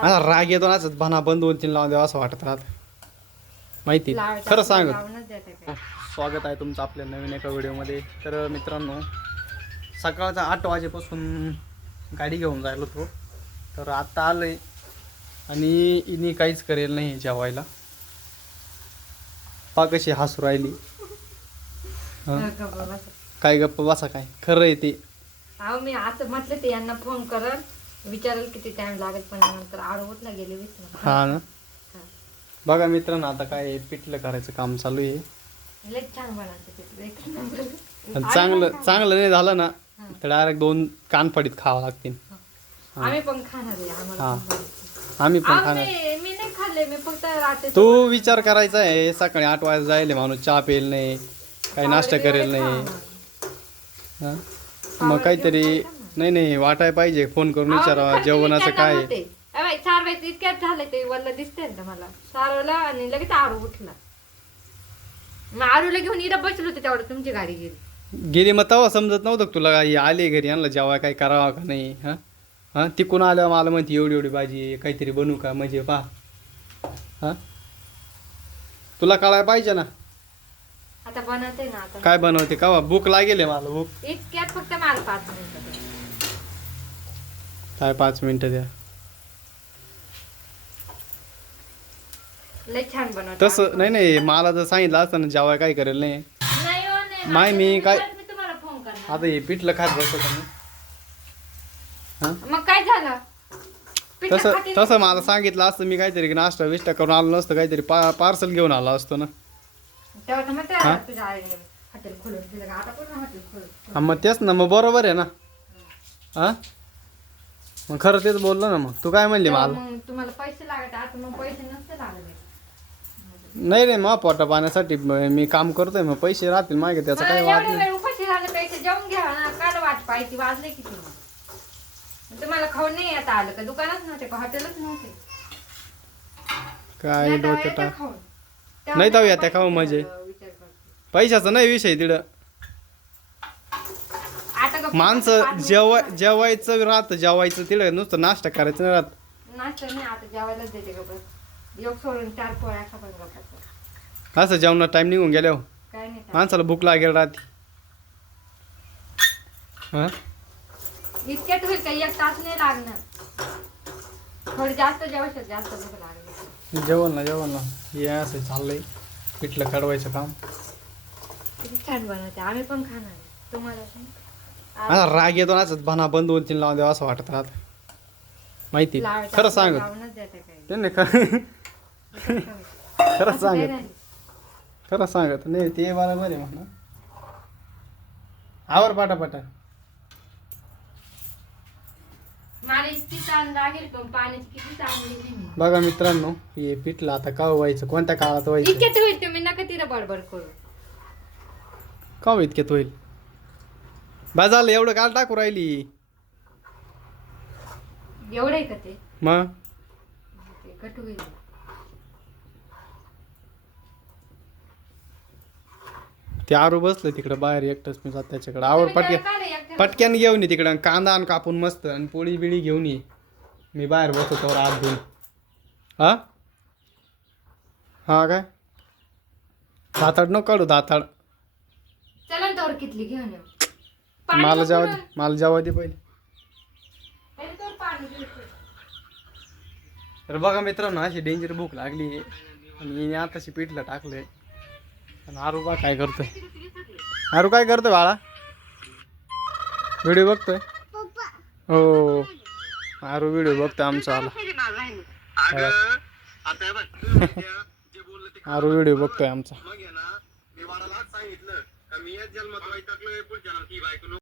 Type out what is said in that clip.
आता राग येतो नाच भाना बंद 2-3 लावून द्यावं असं वाटत राहत माहिती खरं सांगत. स्वागत आहे तुमचं आपल्या नवीन एका व्हिडिओमध्ये. तर मित्रांनो, सकाळचा 8 वाजेपासून गाडी घेऊन जायला होतो. तर आता आलोय आणि इनी काहीच करेल नाही जेवायला. पा कशी हसू राहिली. काय गप्प बसा, काय खरं आहे ते. मी असं म्हटलं ते यांना फोन करल विचारेल किती टाइम लागेल, पण नंतर आडवतला गेले विसरून. हा ना. बघा मित्रांनो, आता काय पिठलं करायचं काम चालू आहे. लय छान बनवते आणि चांगलं नाही झालं ना तर डायरेक्ट 2 कानफडीत खावं लागतील. आम्ही पण खाणार आहे, आम्हाला पण बनवायचं. आम्ही पण खाणार. मी नाही खाल्ले, मी फक्त रात्री तू विचार करायचा आहे. सकाळी 8 वाजता जायले माणूस, चहा पेल नाही, काही नाश्ता करेल नाही. हा, मग काहीतरी नाही वाटाय पाहिजे. फोन करून विचारावा जेवणाचं काय आहे. 4 वाजता इतक्यात झालं ते वल्ल दिसतंय ना मला. सारवला आणि लगेच आरू उठला. मग आरूला घेऊन इथं बसलो होते तेवढं तुमची गाडी गेली. मग तेव्हा समजत नव्हतं का तुला आले घरी आणलं जेव्हा काय करावं का नाही. हा हा, तिकून आल्यावर मला म्हणते एवढी भाजी काहीतरी बनवू का म्हणजे पा. हा, तुला कळायला पाहिजे ना. आता बनवते ना. आता काय बनवते का भूक लागेल मला. भूक इतक्यात फक्त मला 5 मिनिटं काय 5 मिनिटं द्या. लय छान बनवते. तसं नाही मला जर सांगितलं असतं ना जेव्हा काय करेल नाही. नाही मी काय मी तुम्हाला फोन करणार. आता हे पिठलं खात बसतो मी. मग काय झालं? तसं मला सांगितलं असतं मी काहीतरी नाश्ता विष्टा करून आलो नसतं, काहीतरी पार्सल घेऊन आलो असतो ना. मग तेच ना, मग बरोबर आहे ना. हा, मग खरं तेच बोललो ना. मग तू काय म्हणली मला? तुम्हाला पैसे लागत, आता मग पैसे नसते लागले. नाही मग पोटा पाण्यासाठी मी काम करतोय, मग पैसे राहतील मागे, त्याचं काय वाट नाही. उपाशी राहण्यापेक्षा जेवून घ्या ना. काय वाट पाहिजे, वाजले किती? तुम्हाला खाऊन नाही आता आलं का? दुकानच नव्हते का, हॉटेलच नव्हते काय डोक्यात नाही. जाऊया त्या खाऊ म्हणजे पैशाचा नाही विषय तिकडं. माणसं जेवायचं राहतं, जेवायचं तिकडं नुसतं नाश्ता करायचं नाही राहत. नाश्ता नाही, आता जेवायलाच देते का बस. योग सोडून 4 पोळ्या खा पण असं जेवणात टाइम निघून गेल्यावर काय नाही. माणसाला भूक लागेल राहते. हा, इतक्यात होईल का? 1 तास नाही लागणार. थोडी जास्त जेवायचं, जास्त भूक लागली. जेवण ना हे असं चाललंय पिठलं काढवायचं काम. किती छान बनवते, आम्ही पण खाणार आहे. तुम्हाला आता राग येतो नाच भाना बंद 2-3 लावून द्यावं असं वाटत राहत माहिती. खरं सांगत खरं सांगत नाही ते बरोबर आहे म्हणा. आवर पाटापाटा. बघा मित्रांनो, हे पिठलं आता का व्हायचं, कोणत्या काळात व्हायचं. इतक्यात होईल, तुम्ही नका तिला बडबड करू. का इतक्यात होईल? झालं एवढं काल टाकू राहिली. एवढं आहे का ते? मग ते कट होईल. ते आरू बसलं तिकडं बाहेर एकटंच, मी जात त्याच्याकडे. आवर पटक्यान घेऊन ये तिकडं. कांदा आणि कापून मस्त आणि पोळी बिळी घेऊन ये. मी बाहेर बसतो तर आत घेऊन. हा काय दाताड नको काढू, दाताड. चला तर कितली घेऊन येऊ. मला जेवा दे पहिले. तर बघा मित्रांनो, अशी डेंजर भूक लागली आणि आताशी पिठलं टाकलंय. आणि आरू बा काय करतोय. आरू काय करतोय बाळा? व्हिडिओ बघतोय. हो, आरू व्हिडिओ बघतोय आमचा आला. आरू व्हिडिओ बघतोय आमचा.